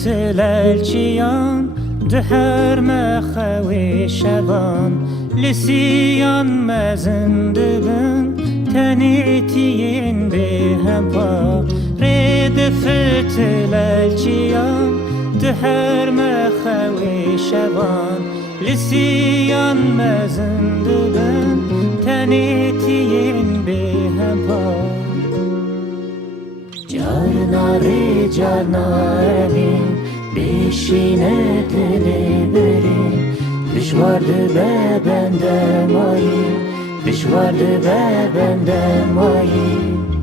فتلالچیان دهر مخوی شبان لسیان مزنده بن تنیتین به هم پا رید فتلالچیان دهر مخوی شبان لسیان مزنده بن تنیتین به هم پا Carnare carnaremin beşine dili verin Düşvardı be bende mayim Düşvardı be bende mayim